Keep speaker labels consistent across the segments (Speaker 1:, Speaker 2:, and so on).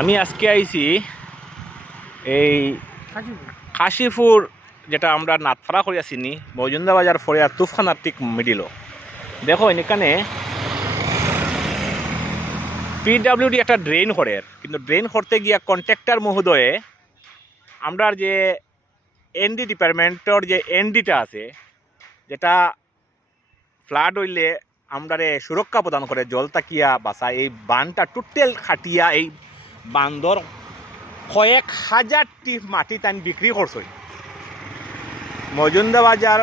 Speaker 1: আমি আজকে আইছি এই কাশীপুর যেটা আমরা নাথপাড়া করিয়া চিনি মজুন্দা বাজার ফরিয়া তুফখানার ঠিক মিডিল দেখো এখানে পিডাব্লিউডি একটা ড্রেন করে কিন্তু ড্রেন করতে গিয়া কন্ট্রাক্টর মহোদয়ে আমরা যে এনডি ডিপার্টমেন্টর যে এনডিটা আছে যেটা ফ্লাড হইলে আমরা সুরক্ষা প্রদান করে জল তাকিয়া বাসা এই বানটা টোটেল খাটিয়া এই বান্দর কয়েক হাজার টিপ মাটি তাই বিক্রি করছে মজুন্দা বাজার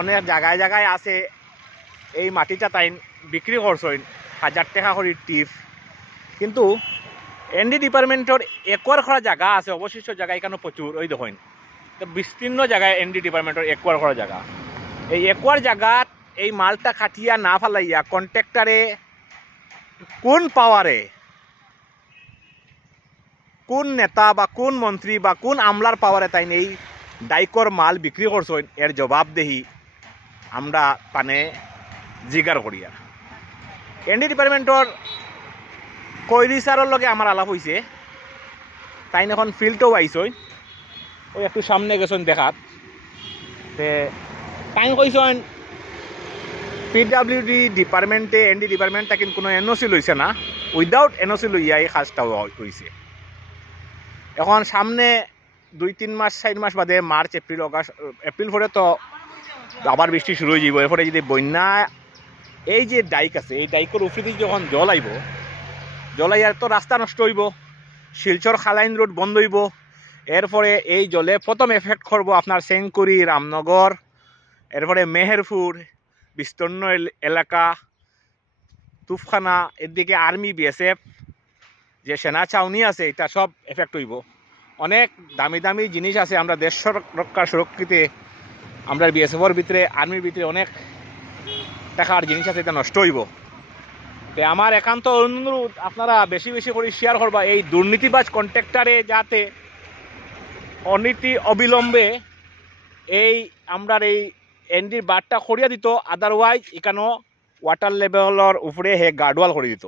Speaker 1: অনেক জায়গায় জায়গায় আছে। এই মাটিটা তাই বিক্রি করছে হাজার টাকা করে টিপ। কিন্তু এনডি ডিপার্টমেন্টর একোয়ার করা জায়গা আছে অবশিষ্ট জায়গা এখানে প্রচুর ওই দেখেন। তো বিস্তীর্ণ জায়গায় এনডি ডিপার্টমেন্টর একোয়ার করা জায়গা এই একোয়ার জায়গাত এই মালটা খাটিয়া না ফালাইয়া কন্ট্রাক্টারে কোন পাওয়ারে কোন নেতা বা কোন মন্ত্রী বা কোন আমলার পাওয়ারে তাই এই ডাইকর মাল বিক্রি করছেন এর জবাবদেহি আমরা পানে জিগার করিয়া এনডি ডিপার্টমেন্টর কৈরি স্যারের লগে আমার আলাপ হয়েছে তাই এখন ফিল্ডও আইসই ওই একটু সামনে গেছেন দেখাত। তে তাই কইছেন পিডাব্লিউডি ডিপার্টমেন্টে এনডি ডিপার্টমেন্টটা কিন্তু কোনো এনওসি লইছে না। উইদাউট এনওসি লইয়া এই কাজটা হয়েছে এখন সামনে দুই, তিন মাস, চার মাস বাদে মার্চ, এপ্রিল, অগাস্ট, এপ্রিল পরে তো আবার বৃষ্টি শুরু হয়ে যাব এরপরে যদি বন্যা, এই যে ডাইক আছে, এই ডাইকের উপরে দিয়ে যখন জল আইব, জল আইয়ার তো রাস্তা নষ্ট হইব, শিলচর খালাইন রোড বন্ধ হইব। এরপরে এই জলে প্রথম এফেক্ট করব আপনার সেঙ্কুরি, রামনগর, এরপরে মেহেরপুর, বিস্তীর্ণ এল- এলাকা, তুফখানা, এদিকে আর্মি বিএসএফ যে সেনা ছাউনি আছে, এটা সব এফেক্ট হইব। অনেক দামি দামি জিনিস আছে, আমরা দেশ রক্ষার সুরক্ষিতে আমরা বিএসএফর ভিতরে আর্মির ভিতরে অনেক টাকার জিনিস আছে, এটা নষ্ট হইব। তে আমার একান্ত অনুরোধ, আপনারা বেশি বেশি করে শেয়ার করবা, এই দুর্নীতিবাজ কন্ট্রাক্টারে যাতে অনীতি অবিলম্বে এই আমরা এই এনডির বারটা করিয়া দিত আদারওয়াইজ এখানেও ওয়াটার লেভেলর উপরে হে গার্ডওয়াল করে দিত।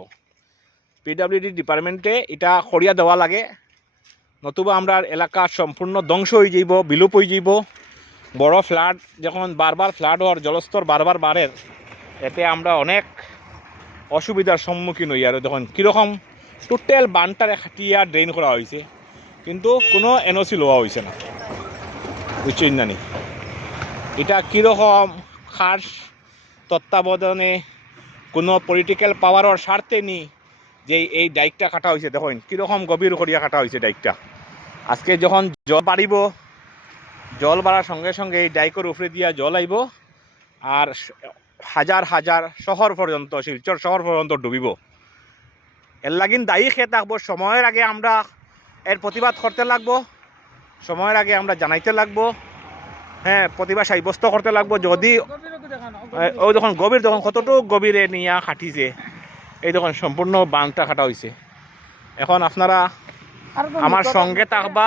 Speaker 1: পিডাব্লিউডি ডিপার্টমেন্টে এটা করিয়া দেওয়া লাগে। নতুবা আমরা এলাকা সম্পূর্ণ ধ্বংস হয়ে যাইব, বিলুপ হয়ে যাইব। বড় ফ্লাড যখন বারবার ফ্লাড হওয়ার, জলস্তর বারবার বাড়ে, এতে আমরা অনেক অসুবিধার সম্মুখীন হই। আর দেখুন, কীরকম টোটাল বানটারে খাটিয়া ড্রেন করা হয়েছে। কিন্তু কোনো এনওসি লওয়া হয়েছে না। বুঝছেন জানি এটা কীরকম খাস তত্ত্বাবধানে কোনো পলিটিক্যাল পাওয়ারের স্বার্থে নি? যে এই ডাইকটা কাটা হয়েছে দেখুন কীরকম গভীর করিয়া কাটা হয়েছে ডাইকটা। আজকে যখন জল বাড়িব জল বাড়ার সঙ্গে সঙ্গে এই ডাইকের উপরে দিয়া জল আইব আর হাজার হাজার শহর পর্যন্ত শিলচর শহর পর্যন্ত ডুবিব। এর লাগিন দায়ী খেয়ে থাকব সময়ের আগে আমরা এর প্রতিবাদ করতে লাগবো সময়ের আগে আমরা জানাইতে লাগবো হ্যাঁ প্রতিবাদ সাব্যস্ত করতে লাগবো যদি ওই যখন গভীর যখন কতটুকু গভীরে নিয়ে খাটিছে এই যখন সম্পূর্ণ বানটা কাটা হয়েছে এখন আপনারা আমার সঙ্গে থাকবা।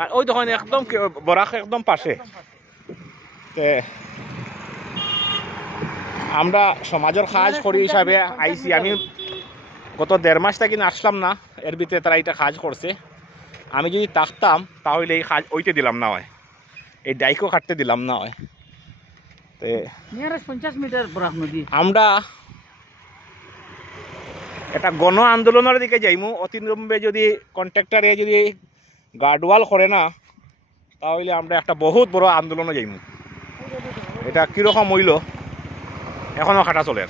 Speaker 1: আর ওই তখন একদম বরাক একদম পাশে। তে আমরা সমাজের কাজ করি হিসাবে আইছি। আমি গত দেড় মাস থেকে আসলাম না এর ভিতরে তারা এটা কাজ করছে। আমি যদি থাকতাম তাহলে এই কাজ ওইতে দিলাম না হয়। এই ডাইকও কাটতে দিলাম না হয়। আমরা একটা গণ আন্দোলনের দিকে যাইমু অতিলম্বে যদি কন্ট্রাক্টারে যদি গার্ডওয়াল করে না, তাহলে আমরা একটা বহুত বড় আন্দোলনে যাইমু এটা কীরকম হইল এখনও খাটা চলে।